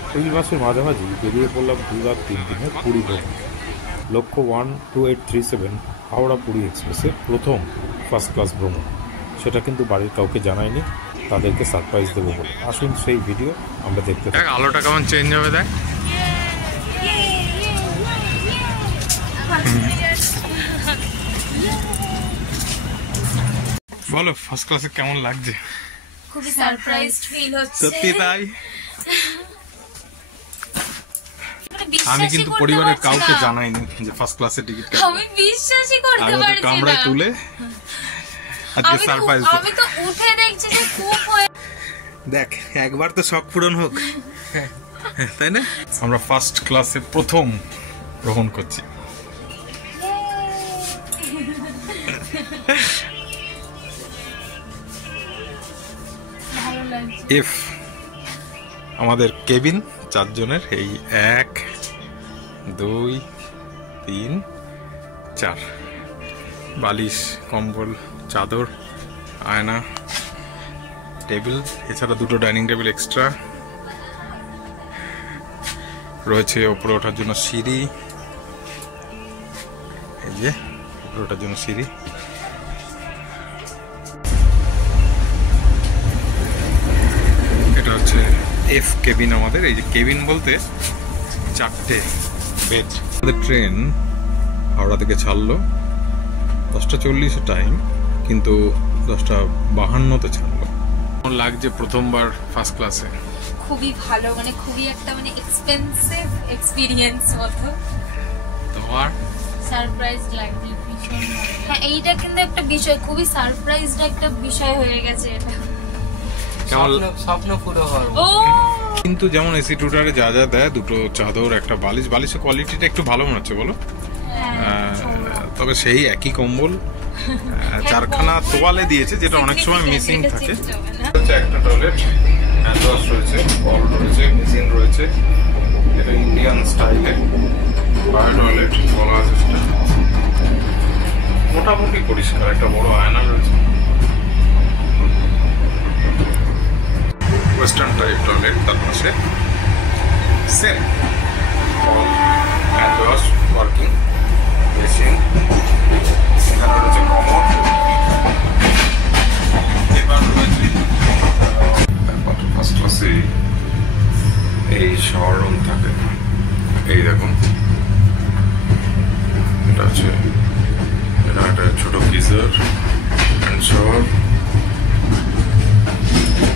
April মাসের মাঝামাঝি বেরিয়ে পড়লাম 2 রাত 3 দিনের পুরী ভ্রমণ। লক্ষ্য 12837 হাওড়া পুরী এক্সপ্রেসের প্রথম ফার্স্ট ক্লাস ভ্রমণ। সেটা কিন্তু বাড়ির কাউকে জানায়নি, তাদেরকে সারপ্রাইজ দেবো বলে। আসুন সেই ভিডিও আমরা দেখতে থাকি। আলোটা কেমন চেঞ্জ হবে দেখ। বলো ফার্স্ট ক্লাসে কেমন লাগছে? খুবই সারপ্রাইজড ফিল হচ্ছে। সত্যি তাই। আমি কিন্তু পরিবারের কাউকে জানাইনি যে ফার্স্ট ক্লাসে টিকিট কাটবো। আমি বিশ্বাসই করতে পারছি না। কামরায় তুলে আজকে সারপ্রাইজ। আমি তো উঠে দেখছি যে খুব হয়ে দেখ একবার তো শখ পূরণ হোক, তাই না? আমরা ফার্স্ট ক্লাসে প্রথম গ্রহণ করছি। ভালো লাগছে। এফ আমাদের কেবিন 4 জনের, এই 1 2 3 4, বালিশ, কম্বল, চাদর, আয়না, টেবিল, এছাড়া 2টো ডাইনিং টেবিল এক্সট্রা রয়েছে। ওপরে ওঠার জন্য সিঁড়ি, এই যে ওপরে ওঠার জন্য সিঁড়ি। এটা হচ্ছে এফ কেবিন আমাদের। এই যে কেবিন বলতে 4টে বেড। আমাদের ট্রেন হাওড়া থেকে ছাড়লো 10:40 টাইম, কিন্তু 10:52 ছাড়লো। কেমন লাগছে প্রথমবার ফার্স্ট ক্লাসে? খুবই ভালো, মানে খুবই একটা মানে এক্সপেন্সিভ এক্সপেরিয়েন্স মতো। তোমার সারপ্রাইজ লাগছে ভীষণ। হ্যাঁ, এইটা কিন্তু একটা বিষয়, খুবই সারপ্রাইজড একটা বিষয় হয়ে গেছে এটা। কেমন স্বপ্ন পুরো হয়। ও কিন্তু যেমন এসি টুটারে যা যা দেয়, 2টো চাদর, একটা বালিশ, বালিশের কোয়ালিটিটা একটু ভালো মনে হচ্ছে বলো। তবে সেই একই কম্বল 4খানা তোয়ালে দিয়েছে, যেটা অনেক সময় মিসিং থাকে। একটা টয়লেট, হ্যান্ড ওয়াশ রয়েছে, কল রয়েছে, মেশিন রয়েছে। এটা ইন্ডিয়ান স্টাইলে বায়ো টয়লেট বলা আছে সেটা। মোটামুটি পরিষ্কার, একটা বড় আয়না রয়েছে। ওয়েস্টার্ন টাইপ টয়লেট, তার পাশে same call, hand wash, working machine. এখানে রয়েছে কমোড, এবার রয়েছে ফার্স্ট ক্লাসে এই শাওয়ার রুম থাকে। এই দেখুন, এটা আছে, এটা একটা ছোট গিজার, হ্যান্ড শাওয়ার,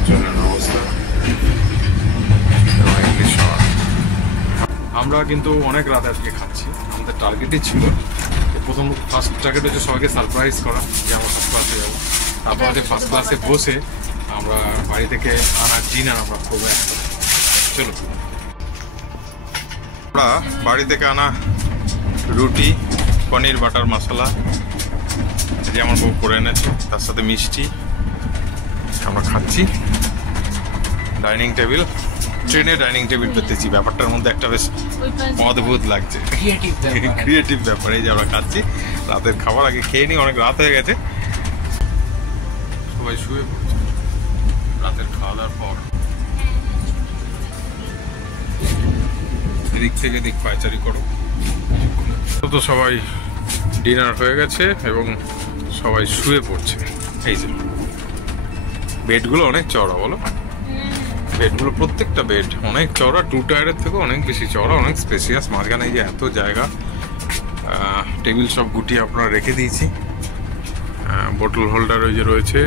জলের ব্যবস্থা, ইংলিশ শাওয়ার। আমরা কিন্তু অনেক রাত আজকে খাচ্ছি। আমাদের টার্গেটই ছিল প্রথম ফার্স্ট টার্গেট হচ্ছে সবাইকে সারপ্রাইজ করা, যে আমরা ফার্স্ট ক্লাসে যাবো। তারপর আমাদের ফার্স্ট ক্লাসে বসে আমরা বাড়ি থেকে আনা ডিনার আমরা করবো। চলো, আমরা বাড়ি থেকে আনা রুটি, পনির বাটার মশলা, যে আমার বউ করে এনেছে, তার সাথে মিষ্টি আমরা খাচ্ছি। ডাইনিং টেবিল, ট্রেনে ডাইনিং টেবিল পেতেছি, ব্যাপারটার মধ্যে একটা বেশ অদ্ভুত লাগছে, ক্রিয়েটিভ ব্যাপার। এই যে আমরা খাচ্ছি রাতের খাবার, আগে খেয়ে নিই, অনেক রাত হয়ে গেছে। সবাই শুয়ে পড়ছে রাতের খাওয়া দাওয়ার পর। এদিক থেকে এদিক পায়চারি করো। তো সবাই ডিনার হয়ে গেছে এবং সবাই শুয়ে পড়ছে। এই যে বেডগুলো অনেক চওড়া, বলো বেডগুলো, প্রত্যেকটা বেড অনেক চওড়া, 2 টায়ারের থেকে অনেক বেশি চওড়া, অনেক স্পেসিয়াস। মাঝখানে এই যে এত জায়গা, টেবিল সব গুটিয়ে আপনারা রেখে দিয়েছি। বোতল হোল্ডার ওই যে রয়েছে,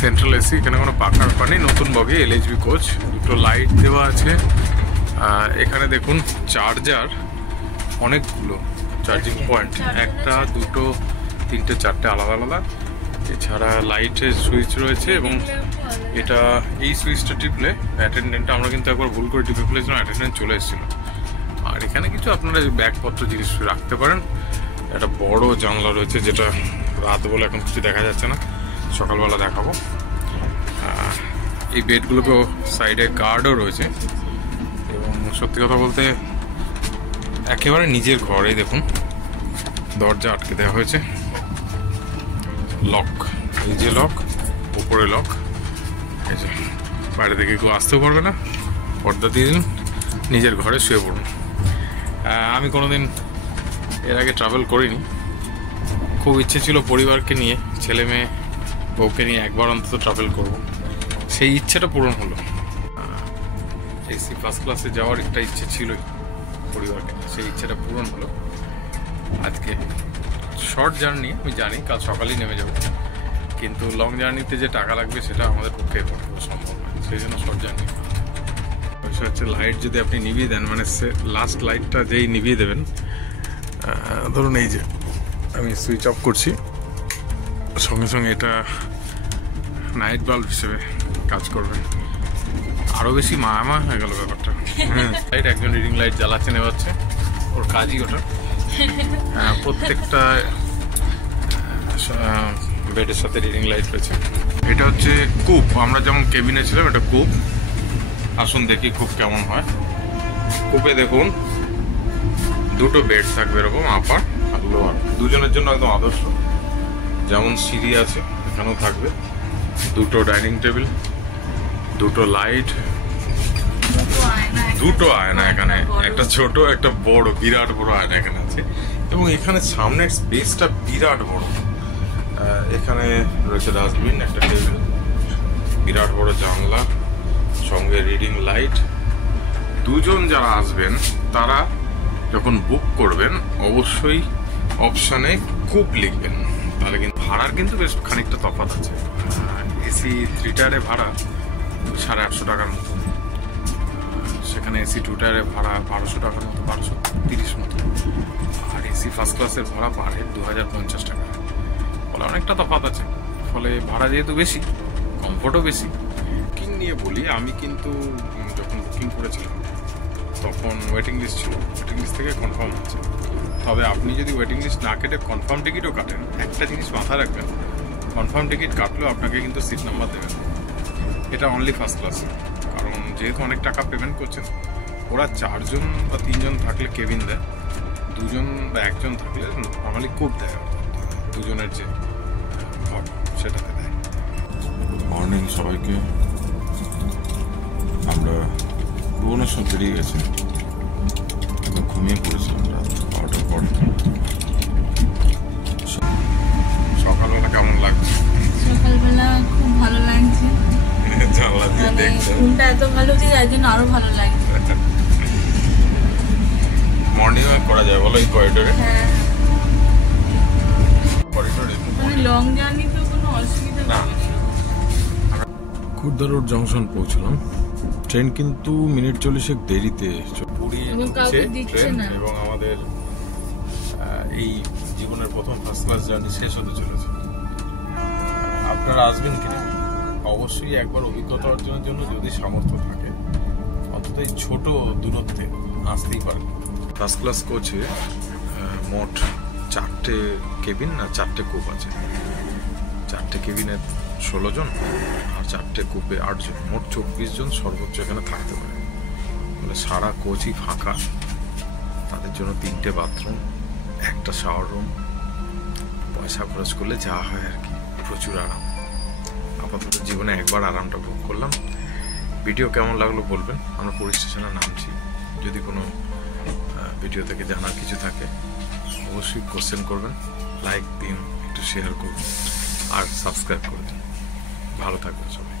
সেন্ট্রাল এসি, এখানে কোনো পাখার পানি, নতুন বগি, LHB কোচ, 2টো লাইট দেওয়া আছে। এখানে দেখুন চার্জার, অনেকগুলো চার্জিং পয়েন্ট, 1টা 2টো 3টে 4টে আলাদা আলাদা। এছাড়া লাইটের সুইচ রয়েছে, এবং এটা এই সুইচটা টিপলে অ্যাটেন্ডেন্ট, আমরা কিন্তু একবার ভুল করে টিপে ফেলেছিলাম, অ্যাটেন্ডেন্ট চলে এসেছিল। আর এখানে কিছু আপনারা ব্যাগপত্র জিনিস রাখতে পারেন। একটা বড় জানলা রয়েছে, যেটা রাত বলে এখন কিছু দেখা যাচ্ছে না, সকালবেলা দেখাবো। এই বেডগুলোকেও সাইডে গার্ডও রয়েছে, এবং সত্যি কথা বলতে একেবারে নিজের ঘরে। দেখুন দরজা আটকে দেওয়া হয়েছে, লক, এই যে লক, উপরে লক, এই যে বাইরে থেকে কেউ আসতেও পারবে না, পর্দা দিয়ে দিন, নিজের ঘরে শুয়ে পড়ুন। আমি কোনোদিন এর আগে ট্রাভেল করিনি, খুব ইচ্ছে ছিল পরিবারকে নিয়ে, ছেলে মেয়ে বউকে নিয়ে একবার অন্তত ট্রাভেল করব। সেই ইচ্ছেটা পূরণ হলো। এসি ফার্স্ট ক্লাসে যাওয়ার একটা ইচ্ছে ছিলই পরিবারকে, সেই ইচ্ছেটা পূরণ হলো। আজকে শর্ট জার্নি, আমি জানি কাল সকালেই নেমে যাব, কিন্তু লং জার্নিতে যে টাকা লাগবে সেটা আমাদের পক্ষে সম্ভব নয়, সেই জন্য শর্ট জার্নি। বিষয় হচ্ছে লাইট যদি আপনি নিভিয়ে দেন, মানে লাস্ট লাইটটা যেই নিভিয়ে দেবেন, ধরুন এই যে আমি সুইচ অফ করছি, সঙ্গে সঙ্গে এটা নাইট বাল্ব হিসেবে কাজ করবে। আরও বেশি মায়ামা হয়ে গেল ব্যাপারটা। লাইট একজন রিডিং লাইট জ্বালাচ্ছে নেওয়াচ্ছে, ওর কাজই ওটা। প্রত্যেকটা বেডের সাথে রিডিং লাইট রয়েছে। এটা হচ্ছে কূপ, আমরা যেমন কেবিনে ছিলাম এটা কূপ। আসুন দেখি কূপ কেমন হয়। কূপে দেখুন দুটো বেড থাকবে, এরকম আপার আর লোয়ার, দুজনের জন্য একদম আদর্শ। যেমন সিঁড়ি আছে এখানেও থাকবে, দুটো ডাইনিং টেবিল, দুটো লাইট, দুটো আয়না এখানে, একটা ছোট একটা বড়, বিরাট বড় আয়না এখানে আছে। এবং এখানে সামনের স্পেসটা বিরাট বড়। এখানে রয়েছে ডাস্টবিন, একটা টেবিল, বিরাট বড় জানলা, সঙ্গে রিডিং লাইট। দুজন যারা আসবেন তারা যখন বুক করবেন অবশ্যই অপশানে কূপ লিখবেন, তাহলে কিন্তু ভাড়ার কিন্তু বেশ খানিকটা তফাৎ আছে। এসি 3 টায়ারে ভাড়া 850 টাকার মতো, সেখানে এসি 2 টায়ারে ভাড়া 1200 টাকার মতো, 1230 মতো। আর এসি ফার্স্ট ক্লাসের ভাড়া পার হেড 2050 টাকা, ফলে অনেকটা তফাৎ আছে। ফলে ভাড়া যেহেতু বেশি, কমফোর্টও বেশি। বুকিং নিয়ে বলি, আমি কিন্তু যখন বুকিং করেছিলাম তখন ওয়েটিং লিস্ট ছিল, ওয়েটিং লিস্ট থেকে কনফার্ম আছে। তবে আপনি যদি ওয়েটিং লিস্ট না কেটে কনফার্ম টিকিটও কাটেন, একটা জিনিস মাথায় রাখবেন, কনফার্ম টিকিট কাটলেও আপনাকে কিন্তু সিট নাম্বার দেবেন। এটা অনলি ফার্স্ট ক্লাসে, কারণ যেহেতু অনেক টাকা পেমেন্ট করছেন, ওরা 4 জন বা 3 জন থাকলে কেবিন দেয়, 2 জন বা 1 জন থাকলে নর্মালি কূপ দেয়, দুজনের যে ঘর সেটাতে দেয়। মর্নিং সবাইকে। আমরা ভুবনেশ্বর বেরিয়ে গেছি, ঘুমিয়ে পড়েছিলাম রাত 12টার পর। সকালবেলা কেমন লাগছে? সকালবেলা খুব ভালো লাগছে, জানলা দিয়ে মানে দেখতে। ঘুমটা এত ভালো যে যার জন্য আরো ভালো লাগছে। মর্নিং ওয়াক করা যায় বলো এই করিডোরে? হ্যাঁ, করিডোরে মানে লং জার্নিতে কোনো অসুবিধা না। হবে না। খুর্দা রোড জংশন পৌঁছলাম। ট্রেন কিন্তু মিনিট 40 দেরিতে পুড়িয়ে এবং কাউকে দিচ্ছে ট্রেন, না। এবং আমাদের এই জীবনের প্রথম ফার্স্ট ক্লাস জার্নি শেষ হতে চলেছে। আপনারা আসবেন কিনা অবশ্যই একবার অভিজ্ঞতা অর্জনের জন্য, যদি সামর্থ্য থাকে অন্তত এই ছোট দূরত্বে আসতেই পারেন। ফার্স্ট ক্লাস কোচে মোট 4টে কেবিন আর 4টে কূপ আছে। 4টে কেবিনে 16 জন আর 4টে কূপে 8 জন, মোট 24 জন সর্বোচ্চ এখানে থাকতে পারে। মানে সারা কোচই ফাঁকা, তাদের জন্য 3টে বাথরুম, একটা শাওয়ার রুম। পয়সা খরচ করলে যা হয় আর কি, প্রচুর আরাম। আপাতত জীবনে একবার আরামটা ভোগ করলাম। ভিডিও কেমন লাগলো বলবেন। আমরা পুলিশ স্টেশনে নামছি। যদি কোনো ভিডিও থেকে জানার কিছু থাকে অবশ্যই কোশ্চেন করবেন, লাইক দিন, একটু শেয়ার করুন আর সাবস্ক্রাইব করে দিন। ভালো থাকবেন সবাই।